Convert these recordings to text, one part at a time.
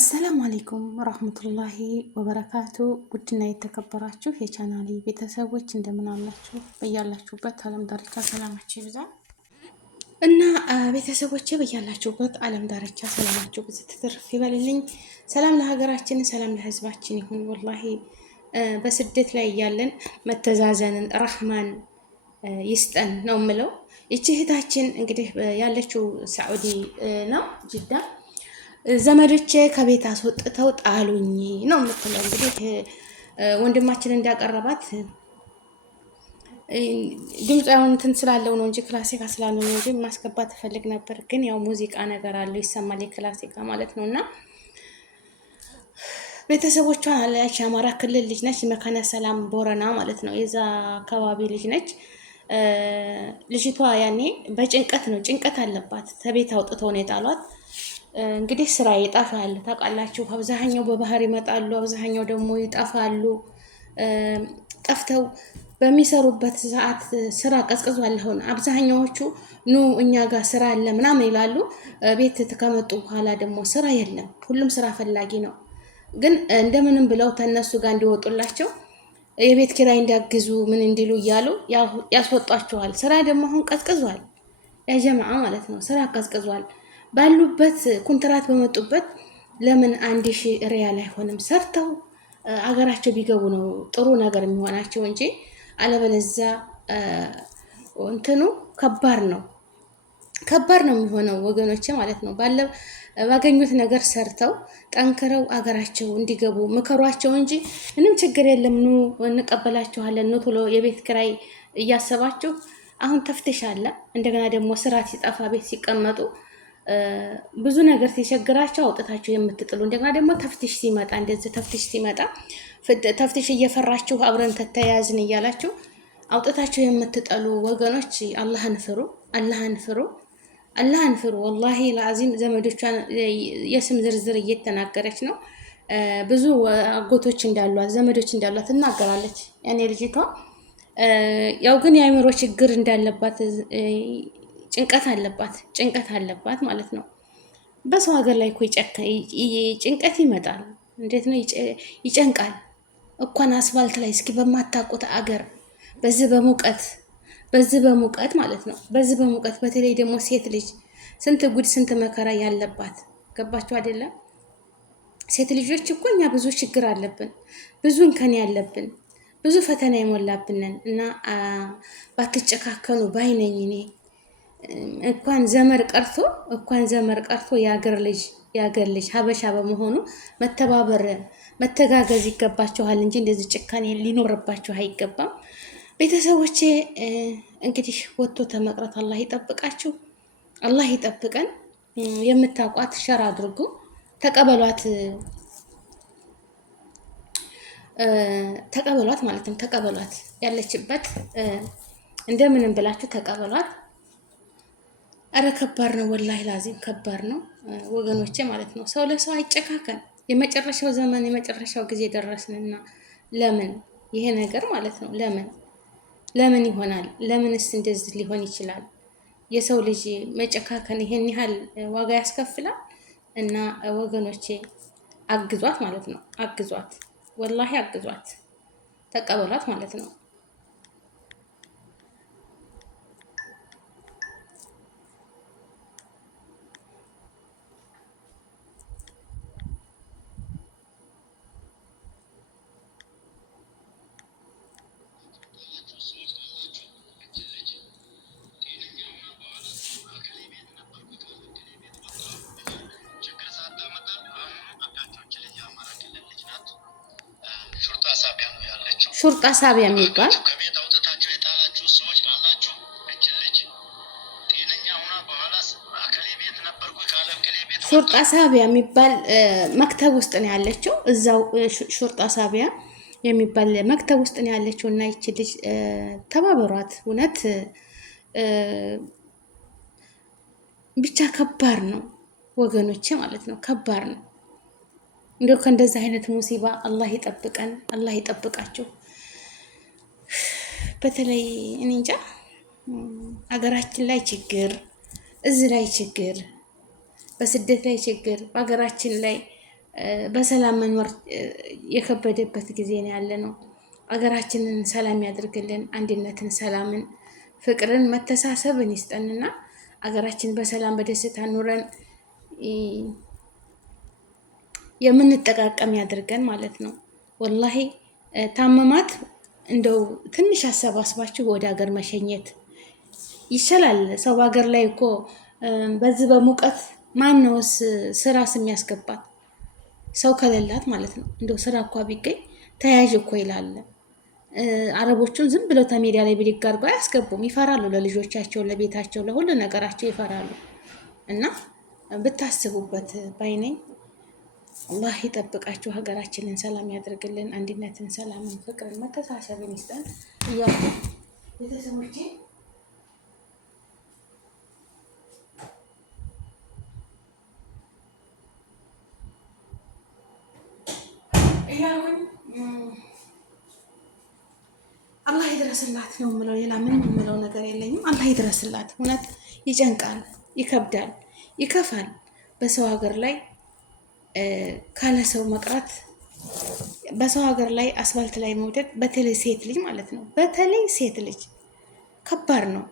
አሰላሙ አለይኩም ወራህመቱላሂ ወበረካቱ። ውድና የተከበራችሁ የቻናሌ ቤተሰቦች እንደምን አላችሁ? በያላችሁበት ዓለም ዳርቻ ሰላማችሁ ይብዛ እና ቤተሰቦቼ በያላችሁበት ዓለም ዳርቻ ሰላማችሁ ብዙ ትርፍ ይበልልኝ። ሰላም ለሀገራችን፣ ሰላም ለሕዝባችን ይሁን። ወላሂ በስደት ላይ እያለን መተዛዘንን ረህማን ይስጠን ነው የምለው። ይቺ እህታችን እንግዲህ ያለችው ሳዑዲ ነው ጅዳ። ዘመዶቼ ከቤት አስወጥተው ጣሉኝ ነው የምትለው። እንግዲህ ወንድማችን እንዳቀረባት ድምፁ ያው እንትን ስላለው ነው እንጂ ክላሲካ ስላለው ነው እንጂ ማስገባት ትፈልግ ነበር፣ ግን ያው ሙዚቃ ነገር አለው ይሰማል፣ የክላሲካ ማለት ነው። እና ቤተሰቦቿን አለች። የአማራ ክልል ልጅ ነች፣ መካነ ሰላም ቦረና ማለት ነው፣ የዛ አካባቢ ልጅ ነች። ልጅቷ ያኔ በጭንቀት ነው፣ ጭንቀት አለባት። ከቤት አውጥተው ነው የጣሏት። እንግዲህ ስራ ይጠፋል ታውቃላችሁ። አብዛኛው በባህር ይመጣሉ፣ አብዛኛው ደግሞ ይጠፋሉ። ጠፍተው በሚሰሩበት ሰዓት ስራ ቀዝቅዟል። አሁን አብዛኛዎቹ ኑ እኛ ጋር ስራ አለ ምናምን ይላሉ። ቤት ከመጡ በኋላ ደግሞ ስራ የለም። ሁሉም ስራ ፈላጊ ነው። ግን እንደምንም ብለው ተነሱ ጋር እንዲወጡላቸው የቤት ኪራይ እንዲያግዙ ምን እንዲሉ እያሉ ያስወጧቸዋል። ስራ ደግሞ አሁን ቀዝቅዟል፣ ያ ጀማዓ ማለት ነው። ስራ ቀዝቅዟል። ባሉበት ኮንትራት በመጡበት ለምን 1000 ሪያል አይሆንም? ሰርተው አገራቸው ቢገቡ ነው ጥሩ ነገር የሚሆናቸው እንጂ አለበለዚያ እንትኑ ከባድ ነው የሚሆነው ወገኖቼ ማለት ነው። ባገኙት ነገር ሰርተው ጠንክረው አገራቸው እንዲገቡ ምከሯቸው እንጂ ምንም ችግር የለም ኑ እንቀበላችኋለን ኑ ቶሎ የቤት ኪራይ እያሰባችሁ። አሁን ተፍትሽ አለ። እንደገና ደግሞ ስራ ሲጠፋ ቤት ሲቀመጡ ብዙ ነገር ሲቸግራቸው አውጥታችሁ የምትጥሉ። እንደገና ደግሞ ተፍትሽ ሲመጣ እንደዚህ ተፍትሽ እየፈራችሁ አብረን ተተያዝን እያላችሁ አውጥታችሁ የምትጠሉ ወገኖች አላህን ፍሩ። ወላሂ ለአዚም ዘመዶቿን የስም ዝርዝር እየተናገረች ነው። ብዙ አጎቶች እንዳሏት ዘመዶች እንዳሏት ትናገራለች። ያኔ ልጅቷ ያው ግን የአእምሮ ችግር እንዳለባት ጭንቀት አለባት ማለት ነው። በሰው ሀገር ላይ እኮ ጭንቀት ይመጣል። እንዴት ነው ይጨንቃል። እንኳን አስፋልት ላይ እስኪ በማታውቁት አገር በዚህ በሙቀት ማለት ነው። በዚህ በሙቀት በተለይ ደግሞ ሴት ልጅ ስንት ጉድ ስንት መከራ ያለባት ገባችሁ አይደለም? ሴት ልጆች እኮ እኛ ብዙ ችግር አለብን፣ ብዙ እንከን ያለብን፣ ብዙ ፈተና የሞላብንን እና ባትጨካከኑ ባይነኝ እኔ። እንኳን ዘመር ቀርቶ የአገር ልጅ ሀበሻ በመሆኑ መተባበር መተጋገዝ ይገባችኋል እንጂ እንደዚህ ጭካኔ ሊኖርባችሁ አይገባም። ቤተሰቦቼ እንግዲህ ወጥቶ ተመቅረት አላህ ይጠብቃችሁ፣ አላህ ይጠብቀን። የምታውቋት ሸር አድርጉ፣ ተቀበሏት ማለት ነው። ተቀበሏት ያለችበት እንደምንም ብላችሁ ተቀበሏት። አረ ከባድ ነው ወላሂ ላዚም ከባድ ነው ወገኖቼ ማለት ነው። ሰው ለሰው አይጨካከን። የመጨረሻው ዘመን የመጨረሻው ጊዜ ደረስንና ለምን ይሄ ነገር ማለት ነው ለምን ይሆናል? ለምንስ እንደዚህ ሊሆን ይችላል? የሰው ልጅ መጨካከን ይሄን ያህል ዋጋ ያስከፍላል? እና ወገኖቼ አግዟት ማለት ነው። አግዟት፣ ወላሂ አግዟት፣ ተቀበሏት ማለት ነው። ሹርጣ ሳቢያ የሚባል ሹርጣ ሳቢያ የሚባል መክተብ ውስጥ ነው ያለችው። እዛው ሹርጣ ሳቢያ የሚባል መክተብ ውስጥ ነው ያለችው። እና ይቺ ልጅ ተባበሯት። እውነት ብቻ ከባድ ነው ወገኖቼ ማለት ነው። ከባድ ነው። እንደው ከእንደዚህ አይነት ሙሲባ አላህ ይጠብቀን፣ አላህ ይጠብቃችሁ። በተለይ እኔ እንጃ ሀገራችን ላይ ችግር፣ እዚህ ላይ ችግር፣ በስደት ላይ ችግር፣ በሀገራችን ላይ በሰላም መኖር የከበደበት ጊዜ ነው ያለ ነው። አገራችንን ሰላም ያድርግልን፣ አንድነትን፣ ሰላምን፣ ፍቅርን፣ መተሳሰብን ይስጠንና አገራችን በሰላም በደስታ ኑረን የምንጠቃቀም ያድርገን ማለት ነው። ወላሂ ታመማት እንደው ትንሽ አሰባስባችሁ ወደ ሀገር መሸኘት ይሻላል። ሰው ሀገር ላይ እኮ በዚህ በሙቀት ማነውስ ስራስ የሚያስገባት ሰው ከሌላት ማለት ነው። እንደው ስራ እኳ ቢገኝ ተያዥ እኮ ይላል። አረቦቹን ዝም ብለው ተሜዳ ላይ ብድግ አድርገው አያስገቡም። ይፈራሉ፣ ለልጆቻቸው፣ ለቤታቸው፣ ለሁሉ ነገራቸው ይፈራሉ። እና ብታስቡበት ባይነኝ። አላህ ይጠብቃችሁ፣ ሀገራችንን ሰላም ያደርግልን፣ አንድነትን፣ ሰላምን፣ ፍቅርን፣ መተሳሰብን ይስጠን እያልኩ ቤተሰቦቼ እያልኩኝ አላህ ይድረስላት ነው የምለው። ሌላ ምንም የምለው ነገር የለኝም። አላህ ይድረስላት። እውነት ይጨንቃል፣ ይከብዳል፣ ይከፋል። በሰው ሀገር ላይ ካለ ሰው መቅረት፣ በሰው ሀገር ላይ አስፋልት ላይ መውደቅ፣ በተለይ ሴት ልጅ ማለት ነው። በተለይ ሴት ልጅ ከባድ ነው፣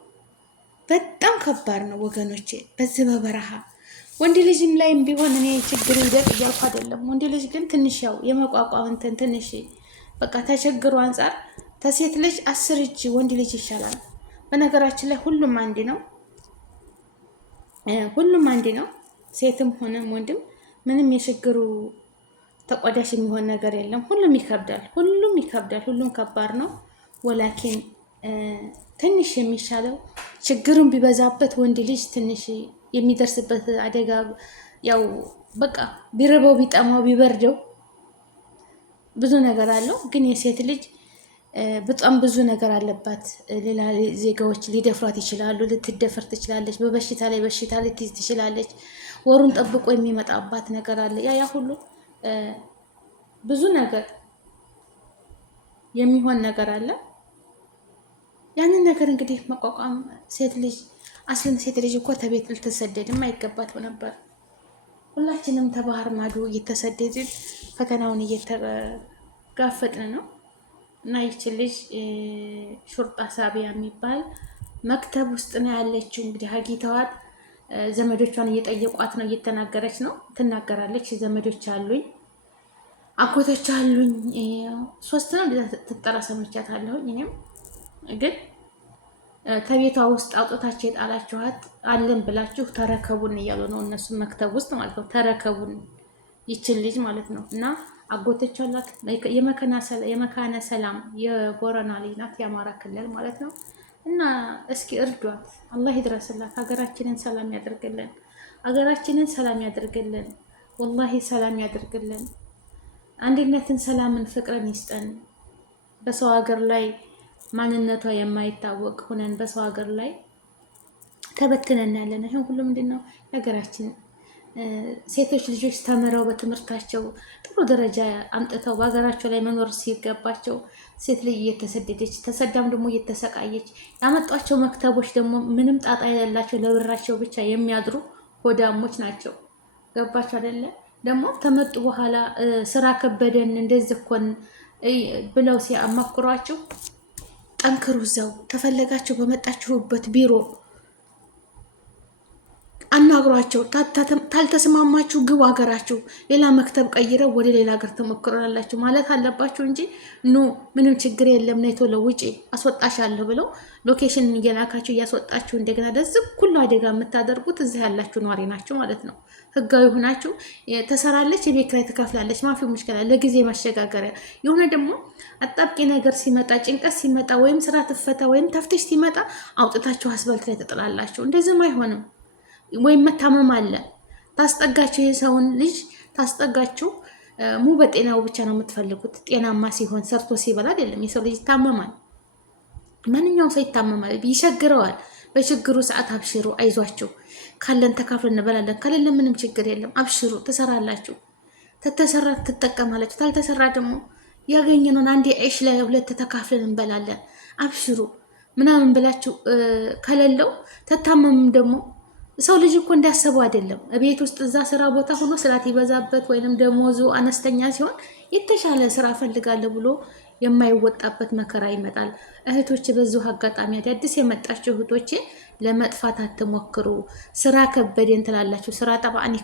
በጣም ከባድ ነው ወገኖቼ። በዚህ በበረሃ ወንድ ልጅም ላይም ቢሆን እኔ ችግር ይደቅ እያልኩ አይደለም። ወንድ ልጅ ግን ትንሽ ያው የመቋቋም እንትን ትንሽ በቃ ተቸግሩ አንጻር ተሴት ልጅ 10 እጅ ወንድ ልጅ ይሻላል። በነገራችን ላይ ሁሉም አንድ ነው፣ ሁሉም አንድ ነው። ሴትም ሆነም ወንድም ምንም የችግሩ ተቋዳሽ የሚሆን ነገር የለም። ሁሉም ይከብዳል፣ ሁሉም ይከብዳል፣ ሁሉም ከባድ ነው። ወላኪን ትንሽ የሚሻለው ችግሩን ቢበዛበት ወንድ ልጅ ትንሽ የሚደርስበት አደጋ ያው በቃ ቢርበው ቢጠማው ቢበርደው ብዙ ነገር አለው። ግን የሴት ልጅ በጣም ብዙ ነገር አለባት። ሌላ ዜጋዎች ሊደፍሯት ይችላሉ፣ ልትደፈር ትችላለች፣ በበሽታ ላይ በሽታ ልትይዝ ትችላለች። ወሩን ጠብቆ የሚመጣባት ነገር አለ። ያ ሁሉ ብዙ ነገር የሚሆን ነገር አለ። ያንን ነገር እንግዲህ መቋቋም ሴት ልጅ አስልን ሴት ልጅ እኮ ተቤት ልትሰደድም አይገባት ነበር። ሁላችንም ተባህር ማዶ እየተሰደድን ፈተናውን እየተጋፈጥን ነው። እና ይችን ልጅ ሹርጣ ሳቢያ የሚባል መክተብ ውስጥ ነው ያለችው። እንግዲህ አግኝተዋት ዘመዶቿን እየጠየቋት ነው፣ እየተናገረች ነው፣ ትናገራለች። ዘመዶች አሉኝ፣ አጎቶች አሉኝ፣ 3 ነው ትጠራ ሰምቻታለሁኝ። እኔም ግን ከቤቷ ውስጥ አውጥታችሁ የጣላችኋት አለን ብላችሁ ተረከቡን እያሉ ነው እነሱ መክተብ ውስጥ ማለት ነው። ተረከቡን ይችን ልጅ ማለት ነው። እና አጎቶች አላት። የመካነ ሰላም የቦረና ልጅ ናት፣ የአማራ ክልል ማለት ነው። እና እስኪ እርዷት፣ አላህ ይድረስላት። ሀገራችንን ሰላም ያደርግልን፣ ሀገራችንን ሰላም ያደርግልን፣ ወላሂ ሰላም ያደርግልን። አንድነትን፣ ሰላምን፣ ፍቅርን ይስጠን። በሰው ሀገር ላይ ማንነቷ የማይታወቅ ሆነን በሰው ሀገር ላይ ተበትነን ያለን። ይሄን ሁሉ ምንድነው ነገራችን? ሴቶች ልጆች ተምረው በትምህርታቸው ጥሩ ደረጃ አምጥተው በሀገራቸው ላይ መኖር ሲገባቸው ሴት ልጅ እየተሰደደች ተሰዳም ደግሞ እየተሰቃየች፣ ያመጧቸው መክተቦች ደግሞ ምንም ጣጣ የሌላቸው ለብራቸው ብቻ የሚያድሩ ሆዳሞች ናቸው። ገባቸው አይደለ? ደግሞ ተመጡ በኋላ ስራ ከበደን እንደዚህ እኮን ብለው ሲያማክሯቸው ጠንክሩ፣ እዛው ተፈለጋቸው በመጣችሁበት ቢሮ አናግሯቸው። ታልተስማማችሁ ግቡ ሀገራችሁ፣ ሌላ መክተብ ቀይረው ወደ ሌላ ሀገር ተሞክራላችሁ ማለት አለባችሁ እንጂ ኑ ምንም ችግር የለም ነይ ቶሎ ውጪ አስወጣሻለሁ ብለው ሎኬሽን እየላካችሁ እያስወጣችሁ እንደገና ደዝብ ሁሉ አደጋ የምታደርጉት እዚህ ያላችሁ ነዋሪ ናችሁ ማለት ነው። ህጋዊ ሆናችሁ ተሰራለች፣ የቤት ኪራይ ትከፍላለች፣ ማፊ ሙሽከላ ለጊዜ ማሸጋገሪያ የሆነ ደግሞ አጣብቂ ነገር ሲመጣ ጭንቀት ሲመጣ ወይም ስራ ትፈታ ወይም ተፍትሽ ሲመጣ አውጥታችሁ አስበልት ላይ ትጥላላችሁ። እንደዚህም አይሆንም። ወይም መታመም አለ ታስጠጋችሁ፣ የሰውን ልጅ ታስጠጋችሁ። ሙ በጤናው ብቻ ነው የምትፈልጉት። ጤናማ ሲሆን ሰርቶ ሲበላ አይደለም። የሰው ልጅ ይታመማል፣ ማንኛውም ሰው ይታመማል፣ ይቸግረዋል። በችግሩ ሰዓት አብሽሩ፣ አይዟችሁ፣ ካለን ተካፍለን እንበላለን፣ ከሌለን ምንም ችግር የለም፣ አብሽሩ፣ ትሰራላችሁ። ተተሰራ ትጠቀማላችሁ፣ ታልተሰራ ደግሞ ያገኘነውን አንዴ ዒሽ ላይ 2 ተካፍለን እንበላለን፣ አብሽሩ ምናምን ብላችሁ ከሌለው ተታመምም ደግሞ ሰው ልጅ እኮ እንዳሰበው አይደለም። ቤት ውስጥ እዛ ስራ ቦታ ሆኖ ስራት ይበዛበት ወይንም ደሞዙ አነስተኛ ሲሆን የተሻለ ስራ ፈልጋለሁ ብሎ የማይወጣበት መከራ ይመጣል። እህቶች በዚሁ አጋጣሚ አዳዲስ የመጣችሁ እህቶቼ ለመጥፋት አትሞክሩ። ስራ ከበደን ትላላችሁ። ስራ ጠባን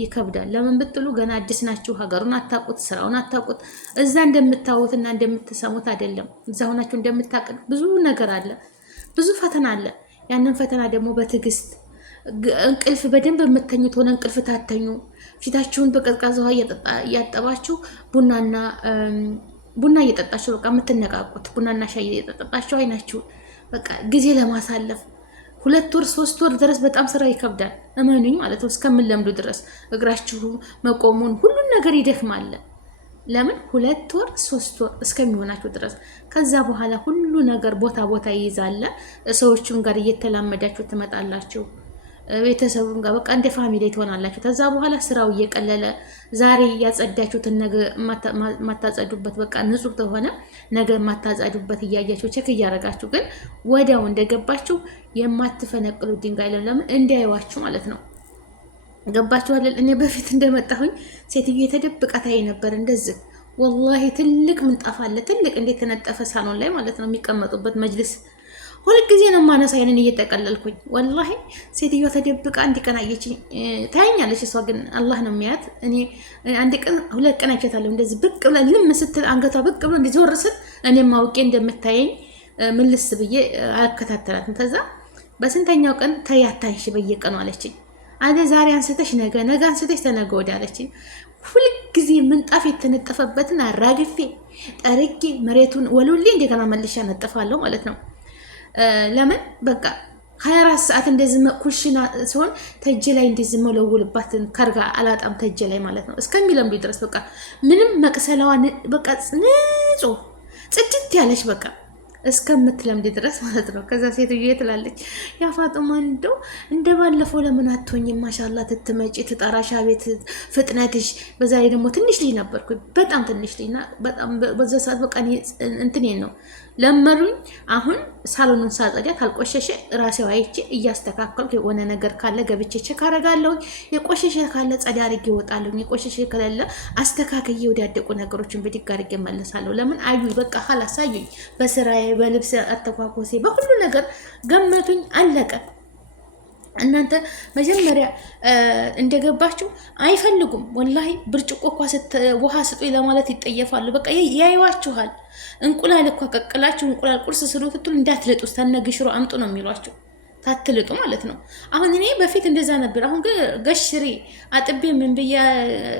ይከብዳል። ለምን ብትሉ ገና አዲስ ናችሁ። ሀገሩን አታውቁት፣ ስራውን አታውቁት። እዛ እንደምታዩትና እንደምትሰሙት አይደለም። እዛ ሆናችሁ እንደምታውቁት ብዙ ነገር አለ፣ ብዙ ፈተና አለ። ያንን ፈተና ደግሞ በትዕግስት እንቅልፍ በደንብ የምተኙት ሆነ እንቅልፍ ታተኙ። ፊታችሁን በቀዝቃዛ ውሃ እያጠባችሁ ቡና እየጠጣችሁ በቃ የምትነቃቁት ቡናና ሻይ እየጠጣችሁ አይናችሁ በቃ ጊዜ ለማሳለፍ 2 ወር 3 ወር ድረስ በጣም ስራ ይከብዳል። እመኑኝ ማለት ነው። እስከምንለምዱ ድረስ እግራችሁ መቆሙን ሁሉን ነገር ይደክማል። ለምን 2 ወር 3 ወር እስከሚሆናችሁ ድረስ። ከዛ በኋላ ሁሉ ነገር ቦታ ይይዛል። ሰዎቹም ጋር እየተላመዳችሁ ትመጣላችሁ። ቤተሰቡም ጋር በቃ እንደ ፋሚሊ ትሆናላችሁ። ከዛ በኋላ ስራው እየቀለለ ዛሬ ያጸዳችሁትን ነገ ማታጸዱበት በቃ ንጹህ ተሆነ ነገ ማታጸዱበት እያያችሁ ቼክ እያደረጋችሁ ግን ወዲያው እንደገባችሁ የማትፈነቅሉት ድንጋይ ለምን እንዲያዩዋችሁ ማለት ነው። ገባችሁ አይደል? እኔ በፊት እንደመጣሁኝ ሴትዮ የተደብቃ ታይ ነበር እንደዚህ ወላሂ ትልቅ ምንጣፍ አለ ትልቅ እንዴት ተነጠፈ ሳሎን ላይ ማለት ነው የሚቀመጡበት መጅልስ ሁልጊዜ ነው ማነሳ ያንን እየተቀለልኩኝ ወላሂ ሴትዮዋ ተደብቃ አንድ ቀን አየችኝ ታያኛለች። እሷ ግን አላህ ነው የሚያት። እኔ አንድ ቀን 2 ቀን አይቻታለሁ እንደዚህ ብቅ ብላ ልም ስትል አንገቷ ብቅ ብሎ እንዲዞር ስል እኔም አውቄ እንደምታየኝ ምልስ ብዬ አልከታተላትም። ከዛ በስንተኛው ቀን ተያታንሽ በየቀኑ አለችኝ። አደ ዛሬ አንስተሽ ነገ አንስተሽ ተነገ ወዲያ አለችኝ። ሁልጊዜ ምንጣፍ የተነጠፈበትን አራግፌ ጠርጌ መሬቱን ወሉሌ እንደገና መልሼ አነጥፋለሁ ማለት ነው። ለምን በቃ 24 ሰዓት እንደዚህ ኩሽና ሲሆን ተጅ ላይ እንደዚህ መለውልባትን ከርጋ አላጣም ተጅ ላይ ማለት ነው እስከሚለምዱ ድረስ በቃ ምንም መቅሰላዋ በቃ ንጹህ ጽድት ያለች በቃ እስከምትለምድ ድረስ ማለት ነው። ከዛ ሴትዮ ትላለች ያ ፋጡማ እንደ ባለፈው ለምን አትሆኝም? ማሻአላ ትትመጪ ትጠራሻ ቤት ፍጥነትሽ። በዛ ላይ ደግሞ ትንሽ ልጅ ነበርኩ በጣም ትንሽ ልጅና በጣም በዛ ሰዓት በቃ እንትን ነው ለመሩኝ። አሁን ሳሎኑን ሳጸዳ ካልቆሸሸ ራሴው አይቼ እያስተካከልኩ የሆነ ነገር ካለ ገብቼ ቼክ አደርጋለሁ። የቆሸሸ ካለ ጸዳ አድርጌ እወጣለሁ። የቆሸሸ ከሌለ አስተካክዬ ወዳደቁ ነገሮችን ብድግ አድርጌ እመለሳለሁ። ለምን አዩኝ በቃ ሀላስ አዩኝ። በስራዬ በልብስ አተኳኮሴ በሁሉ ነገር ገመቱኝ። አለቀ። እናንተ መጀመሪያ እንደገባችሁ አይፈልጉም ወላሂ ብርጭቆ እንኳን ውሃ ስጡኝ ለማለት ይጠየፋሉ። በቃ ያዩዋችኋል። እንቁላል እኮ ቀቅላችሁ እንቁላል ቁርስ ስሩ ፍቱን እንዳትልጡ ተነግሽሮ አምጡ ነው የሚሏችሁ። ታትልጡ ማለት ነው። አሁን እኔ በፊት እንደዛ ነበር። አሁን ግን ገሽሪ አጥቤ ምን ብያ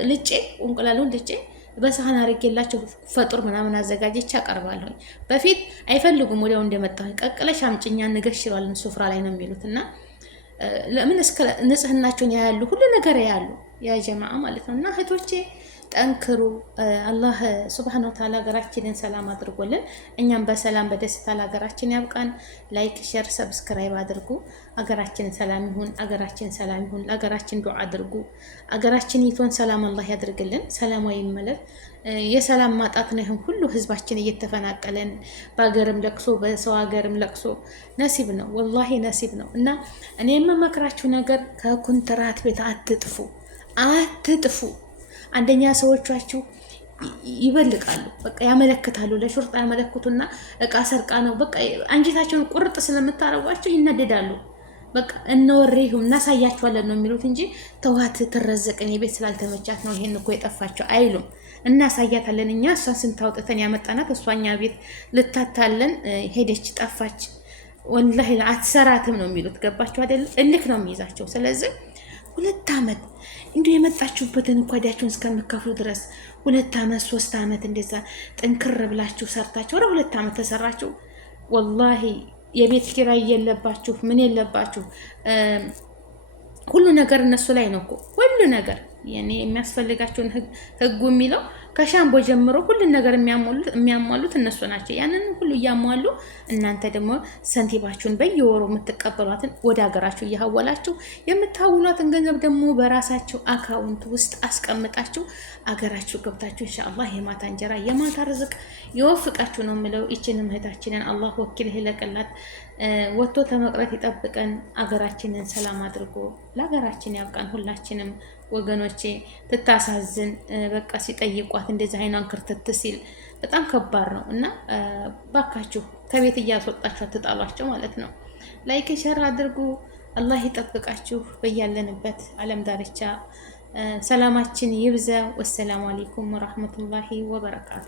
ልጬ እንቁላሉን ልጬ በሳህን አድርጌላቸው ፈጡር ምናምን አዘጋጅቼ አቀርባለሁ። በፊት አይፈልጉም። ወዲያው እንደመጣሁ ቀቅለሽ አምጪኛ እንገሽራለን ሱፍራ ላይ ነው የሚሉትና ለምን እስከ ንጽህናቸውን ያያሉ ሁሉ ነገር ያያሉ ያ ጀማዓ ማለት ነው። እና እህቶቼ ጠንክሩ። አላህ ሱብሃነሁ ወተዓላ ሀገራችንን ሰላም አድርጎልን እኛም በሰላም በደስታ ለሀገራችን ያብቃን። ላይክ፣ ሼር፣ ሰብስክራይብ አድርጉ። ሀገራችን ሰላም ይሁን፣ ሀገራችን ሰላም ይሁን። ለሀገራችን ዱዓ አድርጉ። ሀገራችን ይቶን ሰላም አላህ ያድርግልን። ሰላማዊ ይመለስ። የሰላም ማጣት ነው ይሁን ሁሉ ህዝባችን እየተፈናቀለን በሀገርም ለቅሶ በሰው ሀገርም ለቅሶ ነሲብ ነው ወላሂ ነሲብ ነው። እና እኔ የምመክራችሁ ነገር ከኮንትራት ቤት አትጥፉ። አንደኛ ሰዎቻችሁ ይበልቃሉ፣ በቃ ያመለክታሉ፣ ለሹርጣ ያመለክቱና እቃ ሰርቃ ነው በቃ አንጀታቸውን ቁርጥ ስለምታረጓቸው ይነደዳሉ። በቃ እነወሬሁም እናሳያቸዋለን ነው የሚሉት እንጂ ተዋት ትረዘቅን የቤት ስላልተመቻት ነው ይሄን እኮ የጠፋቸው አይሉም። እናሳያታለን እኛ እሷን ስንታውጥተን ያመጣናት እሷኛ ቤት ልታታለን ሄደች ጠፋች ወላሂ አትሰራትም ነው የሚሉት። ገባችሁ አይደል? እልክ ነው የሚይዛቸው። ስለዚህ 2 ዓመት እንዲሁ የመጣችሁበትን ኳዳችሁን እስከምከፍሉ ድረስ 2 ዓመት 3 ዓመት እንደዛ ጥንክር ብላችሁ ሰርታችሁ ወደ 2 ዓመት ተሰራችሁ ወላሂ የቤት ኪራይ የለባችሁ ምን የለባችሁ። ሁሉ ነገር እነሱ ላይ ነው እኮ ሁሉ ነገር ያኔ የሚያስፈልጋቸውን ህጉ የሚለው ከሻምቦ ጀምሮ ሁሉን ነገር የሚያሟሉት እነሱ ናቸው። ያንን ሁሉ እያሟሉ እናንተ ደግሞ ሰንቲባችሁን በየወሩ የምትቀበሏትን ወደ ሀገራችሁ እያሀወላችሁ የምታውሏትን ገንዘብ ደግሞ በራሳችሁ አካውንት ውስጥ አስቀምጣችሁ አገራችሁ ገብታችሁ ኢንሻአላህ የማታ እንጀራ የማታ ርዝቅ ይወፍቃችሁ ነው የምለው። ይችንም እህታችንን አላህ ወኪል ይለቅላት፣ ወጥቶ ተመቅረት ይጠብቀን፣ አገራችንን ሰላም አድርጎ ለሀገራችን ያብቃን። ሁላችንም ወገኖቼ ትታሳዝን። በቃ ሲጠይቋት እንደዚህ አይኗን ክርትት ሲል በጣም ከባድ ነው እና ባካችሁ ከቤት እያስወጣችሁ አትጣሏቸው ማለት ነው። ላይክ ሸር አድርጉ። አላህ ይጠብቃችሁ። በያለንበት ዓለም ዳርቻ ሰላማችን ይብዛ። ወሰላሙ አለይኩም ወራህመቱላሂ ወበረካቱ።